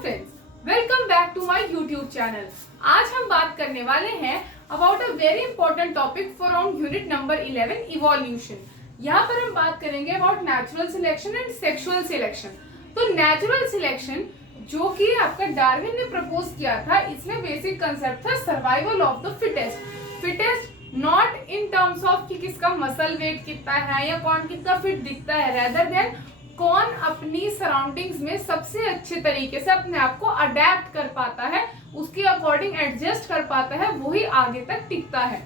Friends, welcome back to my YouTube channel. आज हम बात करने वाले हैं about a very important topic from unit number 11 evolution. यहाँ पर हम बात करेंगे about natural selection and sexual selection. तो नेचुरल सिलेक्शन जो कि आपका डार्विन ने प्रपोज किया था, इसमें बेसिक कंसेप्ट था survival of the fittest not in terms of कि किसका मसल वेट कितना है या कौन कितना फिट दिखता है, रेदर देन कौन अपनी सराउंडिंग्स में सबसे अच्छे तरीके से अपने आप को अडेप्ट कर पाता है, उसके अकॉर्डिंग एडजस्ट कर पाता है, वही आगे तक टिकता है।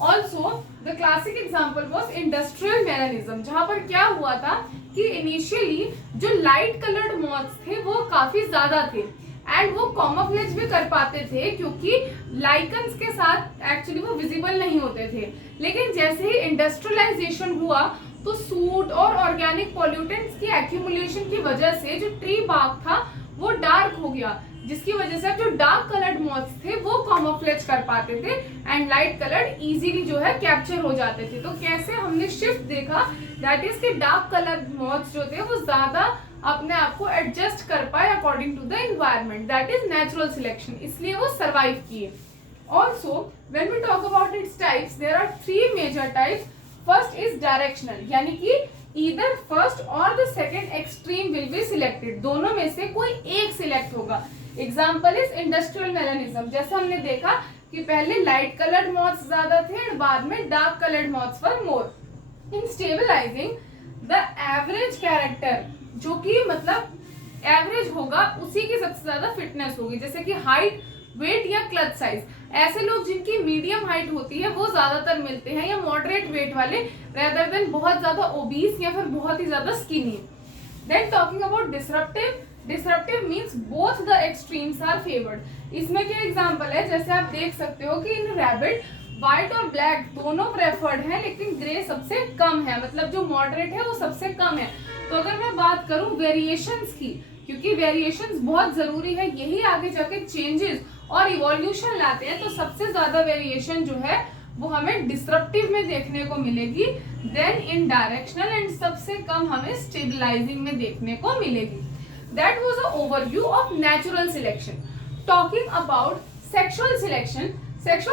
Also the classic example was industrial melanism, जहां पर क्या हुआ था कि इनिशियली जो लाइट कलर्ड मॉथ्स थे वो काफी ज्यादा थे एंड वो कॉमोफ्लेज भी कर पाते थे क्योंकि लाइकन्स के साथ एक्चुअली वो विजिबल नहीं होते थे। लेकिन जैसे ही इंडस्ट्रियलाइजेशन हुआ तो सूट और ऑर्गेनिक पॉल्यूटेंट्स की एक्यूमुलेशन की वजह से जो ट्री बार्क था वो डार्क हो गया, जिसकी वजह से जो डार्क कलर्ड मॉथ्स थे वो कॉमोफ्लेज कर पाते थे एंड लाइट कलर्ड इजीली जो है कैप्चर हो जाते थे। तो कैसे हमने शिफ्ट देखा, दैट इज कि डार्क कलर्ड मॉथ्स जो थे वो ज्यादा अपने आप को एडजस्ट कर पाए according to the environment, that is natural selection, इसलिए वो सर्वाइव किए। Also when we talk about its types, there are 3 major types. First is directional, यानी कि ईदर फर्स्ट और the second extreme will be selected, दोनों में से कोई एक सिलेक्ट होगा। एग्जाम्पल इज इंडस्ट्रियल मेलानिज्म, जैसे हमने देखा कि पहले लाइट कलर्ड मॉथ्स ज्यादा थे और बाद में dark coloured moths were more. In stabilising the average character, जो कि मतलब एवरेज होगा, उसी की सबसे ज्यादा फिटनेस होगी, जैसे कि हाइट, वेट या क्लच साइज। ऐसे लोग जिनकी मीडियम हाइट होती है वो ज्यादातर मिलते हैं, या मॉडरेट वेट वाले, रेदर देन बहुत ज्यादा ओबीस या फिर बहुत ही ज्यादा skinny. Then talking about disruptive means both the extremes are favoured. इसमें क्या एग्जांपल है, जैसे आप देख सकते हो कि इन रैबिट व्हाइट और ब्लैक दोनों प्रेफर्ड है, लेकिन ग्रे सबसे कम है, मतलब जो मॉडरेट है वो सबसे कम है। तो अगर मैं बात करूं वेरिएशंस की, क्योंकि वेरिएशंस बहुत जरूरी है, यही आगे जाके चेंजेस और इवोल्यूशन लाते हैं, तो सबसे ज्यादा वेरिएशन जो है वो हमें डिसरप्टिव में देखने को मिलेगी, देन इन डायरेक्शनल, एंड सबसे कम हमें स्टेबलाइजिंग में देखने को मिलेगी। That was a overview of natural selection. Talking about sexual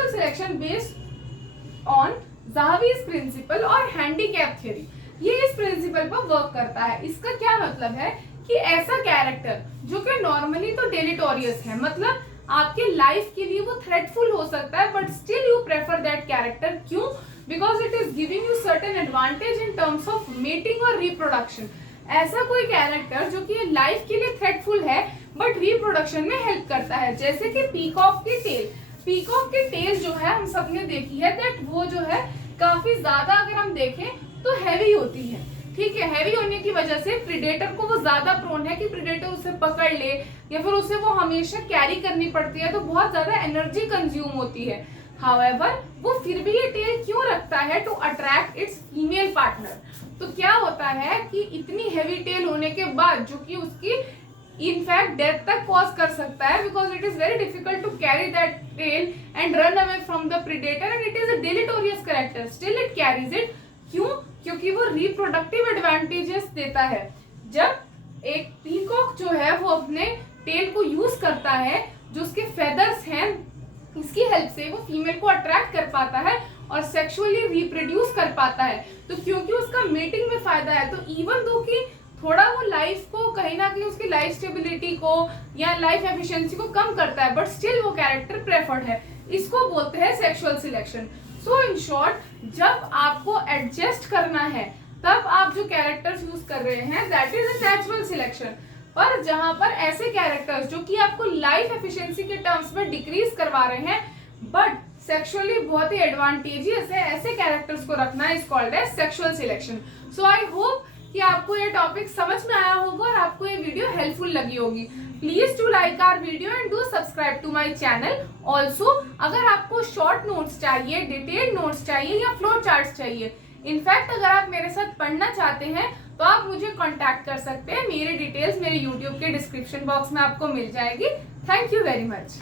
selection based on Zahavi's principle और हैंडीकैप थ्योरी, ये इस प्रिंसिपल पर वर्क करता है। इसका क्या मतलब है कि ऐसा कैरेक्टर जो कि नॉर्मली तो डेलिटोरियस है, मतलब आपके लाइफ के लिए वो थ्रेटफुल हो सकता है, but still you prefer that character. क्यों? Because it is giving you certain advantage in terms of mating और रिप्रोडक्शन। ऐसा कोई कैरेक्टर जो कि लाइफ के लिए थ्रेटफुल है बट रिप्रोडक्शन में हेल्प करता है, जैसे कि पीकॉक की टेल जो है हम सबने देखी है, दैट वो जो है काफी ज्यादा, अगर हम देखें तो हैवी होती है। ठीक है, हैवी होने की वजह से प्रीडेटर को वो ज्यादा प्रोन है कि प्रीडेटर उसे पकड़ ले या फिर उसे वो हमेशा कैरी करनी पड़ती है, तो बहुत ज्यादा एनर्जी कंज्यूम होती है। हाउएवर वो फिर भी ये टेल क्यों रखता है? To attract its female partner. तो क्या होता है कि इतनी हैवी टेल होने के बाद, जो कि उसकी इनफैक्ट डेथ तक कॉज कर सकता है, because it is very difficult to carry that tail and run away from the predator, and it is a deleterious character, still it carries it. क्यों? क्योंकि वो रिप्रोडक्टिव एडवांटेजेस देता है। जब एक पीकॉक जो है वो अपने टेल को यूज करता है, जो उसके फेदर्स हैं, इसकी हेल्प से वो फीमेल को अट्रैक्ट कर पाता है और सेक्सुअली रिप्रोड्यूस कर पाता है। तो क्योंकि उसका मेटिंग में फायदा है, तो इवन दो कि थोड़ा वो लाइफ को कहीं ना कहीं उसकी लाइफ स्टेबिलिटी को या लाइफ एफिशिएंसी को कम करता है, बट स्टिल वो कैरेक्टर प्रेफर्ड है। इसको बोलते हैं sexual selection. So in short, जब आपको एडजस्ट करना है तब आप जो कैरेक्टर्स यूज कर रहे हैं, that is a natural selection. पर जहां पर ऐसे कैरेक्टर्स जो कि आपको लाइफ एफिशिएंसी के टर्म्स में डिक्रीज करवा रहे हैं बट सेक्सुअली बहुत ही एडवांटेजियस है, ऐसे कैरेक्टर्स को रखना is called as sexual selection. So I hope कि आपको ये टॉपिक समझ में आया होगा और आपको ये वीडियो हेल्पफुल लगी होगी। Please to like our video and do subscribe to my channel. Also अगर आपको शॉर्ट नोट्स चाहिए, डिटेल्ड नोट्स चाहिए या फ्लो चार्ट्स चाहिए, इनफैक्ट अगर आप मेरे साथ पढ़ना चाहते हैं तो आप मुझे कांटेक्ट कर सकते हैं। मेरी डिटेल्स मेरे यूट्यूब के डिस्क्रिप्शन बॉक्स में आपको मिल जाएगी। Thank you very much.